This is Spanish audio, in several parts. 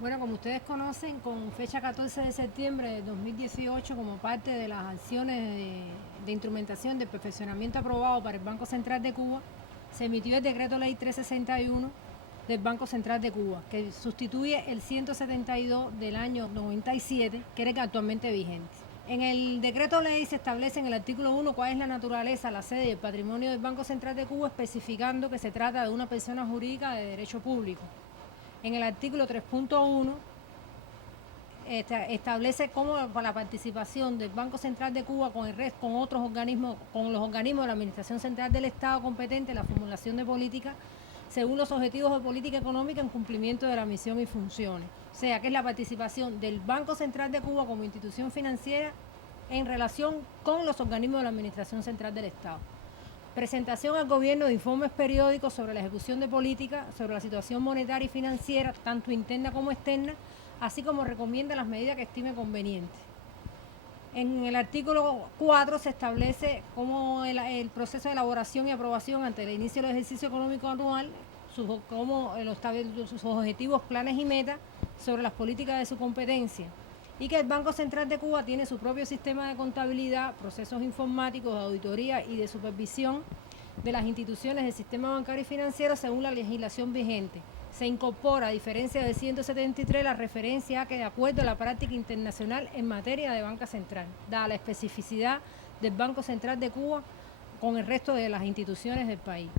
Bueno, como ustedes conocen, con fecha 14 de septiembre de 2018, como parte de las acciones de instrumentación del perfeccionamiento aprobado para el Banco Central de Cuba, se emitió el decreto ley 361 del Banco Central de Cuba, que sustituye el 172 del año 97, que era el actualmente vigente. En el decreto ley se establece en el artículo 1 cuál es la naturaleza, la sede y el patrimonio del Banco Central de Cuba, especificando que se trata de una persona jurídica de derecho público. En el artículo 3.1 establece cómo la participación del Banco Central de Cuba con otros organismos, con los organismos de la Administración Central del Estado competente en la formulación de políticas según los objetivos de política económica en cumplimiento de la misión y funciones. O sea, que es la participación del Banco Central de Cuba como institución financiera en relación con los organismos de la Administración Central del Estado. Presentación al gobierno de informes periódicos sobre la ejecución de políticas, sobre la situación monetaria y financiera, tanto interna como externa, así como recomienda las medidas que estime convenientes. En el artículo 4 se establece cómo el proceso de elaboración y aprobación ante el inicio del ejercicio económico anual, sus objetivos, planes y metas sobre las políticas de su competencia, y que el Banco Central de Cuba tiene su propio sistema de contabilidad, procesos informáticos, de auditoría y de supervisión de las instituciones del sistema bancario y financiero según la legislación vigente. Se incorpora, a diferencia del 173, la referencia a que, de acuerdo a la práctica internacional en materia de banca central, dada la especificidad del Banco Central de Cuba con el resto de las instituciones del país.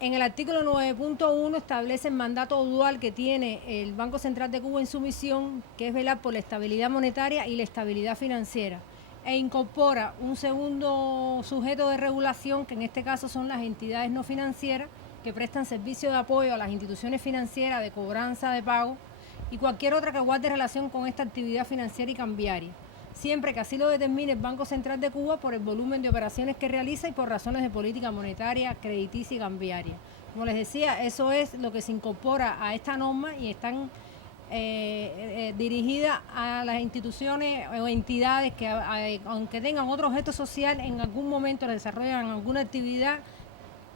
En el artículo 9.1 establece el mandato dual que tiene el Banco Central de Cuba en su misión, que es velar por la estabilidad monetaria y la estabilidad financiera, e incorpora un segundo sujeto de regulación, que en este caso son las entidades no financieras, que prestan servicio de apoyo a las instituciones financieras de cobranza de pago y cualquier otra que guarde relación con esta actividad financiera y cambiaria, siempre que así lo determine el Banco Central de Cuba por el volumen de operaciones que realiza y por razones de política monetaria, crediticia y cambiaria. Como les decía, eso es lo que se incorpora a esta norma y están dirigidas a las instituciones o entidades que, aunque tengan otro objeto social, en algún momento desarrollan alguna actividad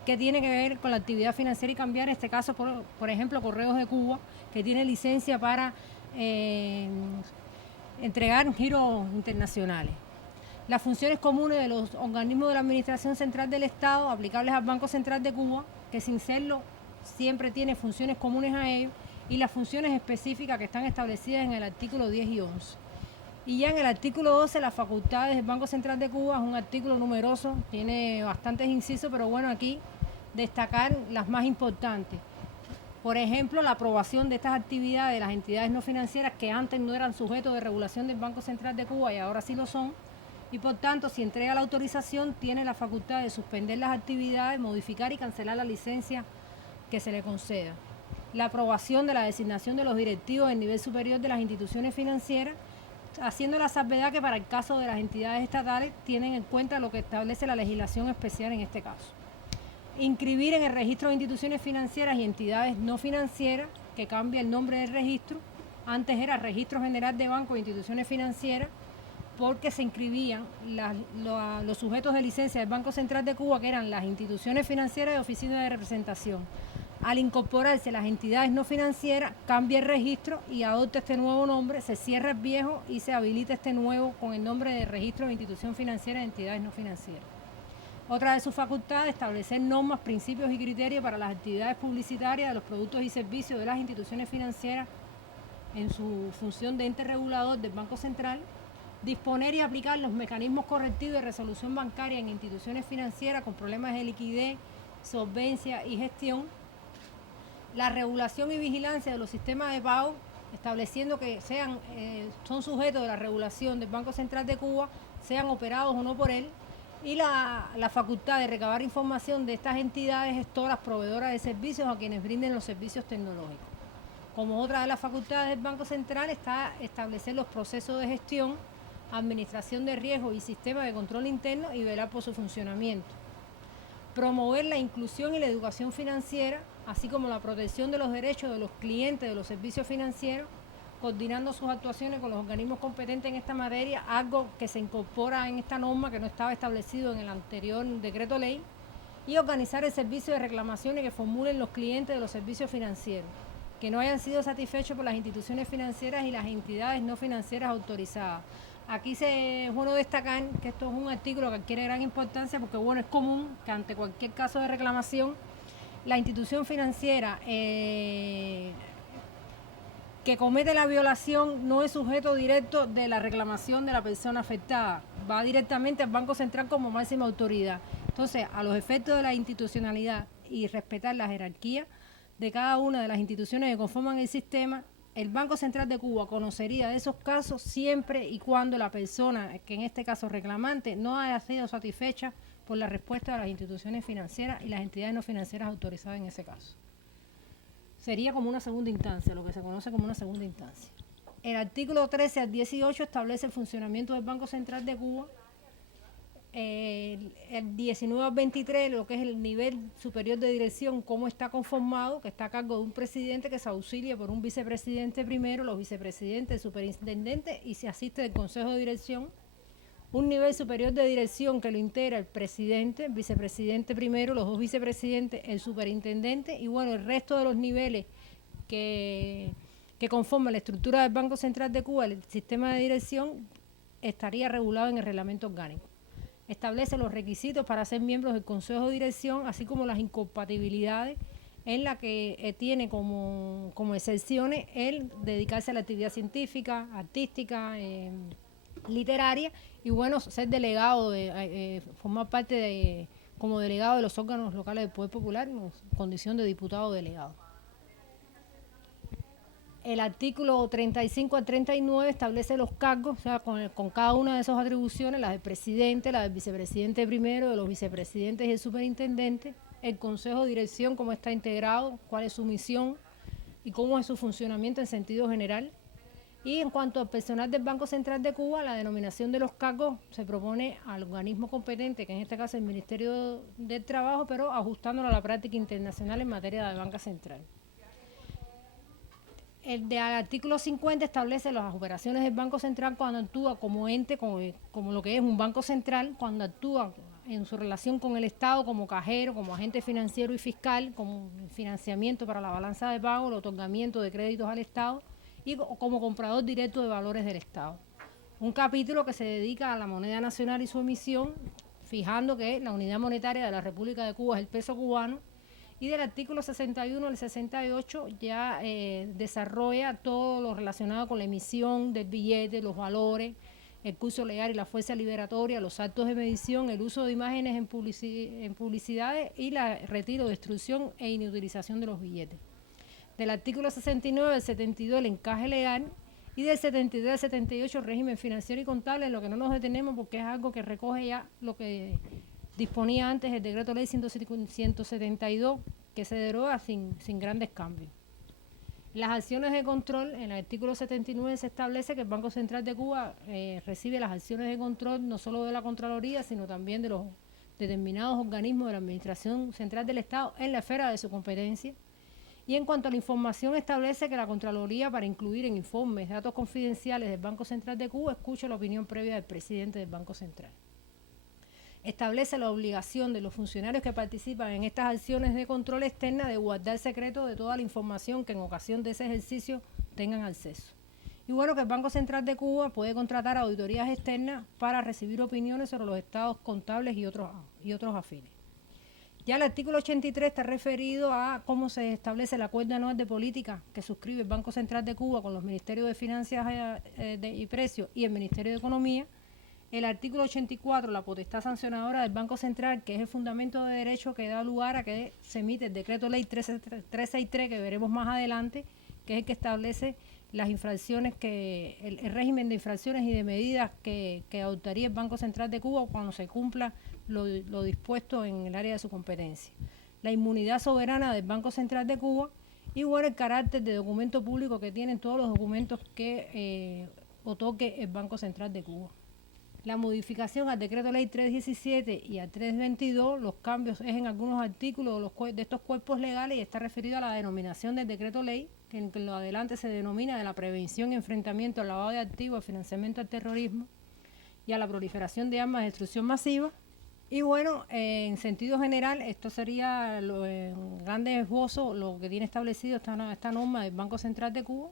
que tiene que ver con la actividad financiera y cambiaria, en este caso, por ejemplo, Correos de Cuba, que tiene licencia para entregar giros internacionales. Las funciones comunes de los organismos de la Administración Central del Estado aplicables al Banco Central de Cuba, que sin serlo siempre tiene funciones comunes a ellos, y las funciones específicas que están establecidas en el artículo 10 y 11. Y ya en el artículo 12, las facultades del Banco Central de Cuba, es un artículo numeroso, tiene bastantes incisos, pero bueno, aquí destacar las más importantes. Por ejemplo, la aprobación de estas actividades de las entidades no financieras que antes no eran sujetos de regulación del Banco Central de Cuba y ahora sí lo son, y por tanto, si entrega la autorización, tiene la facultad de suspender las actividades, modificar y cancelar la licencia que se le conceda. La aprobación de la designación de los directivos del nivel superior de las instituciones financieras, haciendo la salvedad que para el caso de las entidades estatales tienen en cuenta lo que establece la legislación especial en este caso. Inscribir en el registro de instituciones financieras y entidades no financieras, que cambia el nombre del registro. Antes era Registro General de Bancos e Instituciones Financieras, porque se inscribían los sujetos de licencia del Banco Central de Cuba, que eran las instituciones financieras y oficinas de representación. Al incorporarse las entidades no financieras, cambia el registro y adopta este nuevo nombre, se cierra el viejo y se habilita este nuevo con el nombre de Registro de Institución Financiera y Entidades No Financieras. Otra de sus facultades, establecer normas, principios y criterios para las actividades publicitarias de los productos y servicios de las instituciones financieras en su función de ente regulador del Banco Central, disponer y aplicar los mecanismos correctivos de resolución bancaria en instituciones financieras con problemas de liquidez, solvencia y gestión, la regulación y vigilancia de los sistemas de pago, estableciendo que son sujetos de la regulación del Banco Central de Cuba, sean operados o no por él, y la facultad de recabar información de estas entidades gestoras proveedoras de servicios a quienes brinden los servicios tecnológicos. Como otra de las facultades del Banco Central está establecer los procesos de gestión, administración de riesgos y sistemas de control interno y velar por su funcionamiento. Promover la inclusión y la educación financiera, así como la protección de los derechos de los clientes de los servicios financieros, coordinando sus actuaciones con los organismos competentes en esta materia, algo que se incorpora en esta norma que no estaba establecido en el anterior decreto ley, y organizar el servicio de reclamaciones que formulen los clientes de los servicios financieros. que no hayan sido satisfechos por las instituciones financieras y las entidades no financieras autorizadas. Aquí es bueno destacar que esto es un artículo que adquiere gran importancia porque, bueno, es común que ante cualquier caso de reclamación, la institución financiera que comete la violación no es sujeto directo de la reclamación de la persona afectada, va directamente al Banco Central como máxima autoridad. Entonces, a los efectos de la institucionalidad y respetar la jerarquía de cada una de las instituciones que conforman el sistema, el Banco Central de Cuba conocería de esos casos siempre y cuando la persona, que en este caso reclamante, no haya sido satisfecha por la respuesta de las instituciones financieras y las entidades no financieras autorizadas en ese caso. Sería como una segunda instancia, lo que se conoce como una segunda instancia. El artículo 13 al 18 establece el funcionamiento del Banco Central de Cuba. El 19 al 23, lo que es el nivel superior de dirección, cómo está conformado, que está a cargo de un presidente que se auxilia por un vicepresidente primero, los vicepresidentes, el superintendente y se asiste del Consejo de Dirección. Un nivel superior de dirección que lo integra el presidente, el vicepresidente primero, los dos vicepresidentes, el superintendente y bueno, el resto de los niveles que conforman la estructura del Banco Central de Cuba, el sistema de dirección, estaría regulado en el reglamento orgánico. Establece los requisitos para ser miembros del Consejo de Dirección, así como las incompatibilidades en la que tiene como excepciones el dedicarse a la actividad científica, artística, literaria y bueno, ser delegado, formar parte como delegado de los órganos locales del Poder Popular en condición de diputado delegado. El artículo 35 al 39 establece los cargos, o sea, con cada una de esas atribuciones, las del presidente, la del vicepresidente primero, de los vicepresidentes y el superintendente, el Consejo de Dirección, cómo está integrado, cuál es su misión y cómo es su funcionamiento en sentido general. Y en cuanto al personal del Banco Central de Cuba, la denominación de los cargos se propone al organismo competente, que en este caso es el Ministerio del Trabajo, pero ajustándolo a la práctica internacional en materia de banca central. El artículo 50 establece las operaciones del Banco Central cuando actúa como ente, como lo que es un banco central, cuando actúa en su relación con el Estado como cajero, como agente financiero y fiscal, como financiamiento para la balanza de pago, el otorgamiento de créditos al Estado, y como comprador directo de valores del Estado. Un capítulo que se dedica a la moneda nacional y su emisión, fijando que la unidad monetaria de la República de Cuba es el peso cubano, y del artículo 61 al 68 ya desarrolla todo lo relacionado con la emisión del billete, los valores, el curso legal y la fuerza liberatoria, los actos de medición, el uso de imágenes en publicidades y el retiro, destrucción e inutilización de los billetes. Del artículo 69 al 72 el encaje legal y del 73 al 78 el régimen financiero y contable, en lo que no nos detenemos porque es algo que recoge ya lo que disponía antes el decreto ley 172 que se deroga sin grandes cambios. Las acciones de control, en el artículo 79 se establece que el Banco Central de Cuba recibe las acciones de control no solo de la Contraloría, sino también de los determinados organismos de la Administración Central del Estado en la esfera de su competencia. Y en cuanto a la información, establece que la Contraloría, para incluir en informes datos confidenciales del Banco Central de Cuba, escucha la opinión previa del presidente del Banco Central. Establece la obligación de los funcionarios que participan en estas acciones de control externa de guardar secreto de toda la información que en ocasión de ese ejercicio tengan acceso. Y bueno, que el Banco Central de Cuba puede contratar auditorías externas para recibir opiniones sobre los estados contables y otros afines. Ya el artículo 83 está referido a cómo se establece el acuerdo anual de política que suscribe el Banco Central de Cuba con los Ministerios de Finanzas y Precios y el Ministerio de Economía. El artículo 84, la potestad sancionadora del Banco Central, que es el fundamento de derecho que da lugar a que se emite el decreto ley 363, que veremos más adelante, que es el que establece las infracciones, el régimen de infracciones y de medidas que adoptaría el Banco Central de Cuba cuando se cumpla lo dispuesto en el área de su competencia. La inmunidad soberana del Banco Central de Cuba y bueno, el carácter de documento público que tienen todos los documentos que otorgue el Banco Central de Cuba. La modificación al decreto ley 317 y al 322, los cambios es en algunos artículos de estos cuerpos legales y está referido a la denominación del decreto ley, que en lo adelante se denomina de la prevención y enfrentamiento al lavado de activos, al financiamiento al terrorismo y a la proliferación de armas de destrucción masiva. Y bueno, en sentido general, esto sería en grandes esbozos lo que tiene establecido esta norma del Banco Central de Cuba.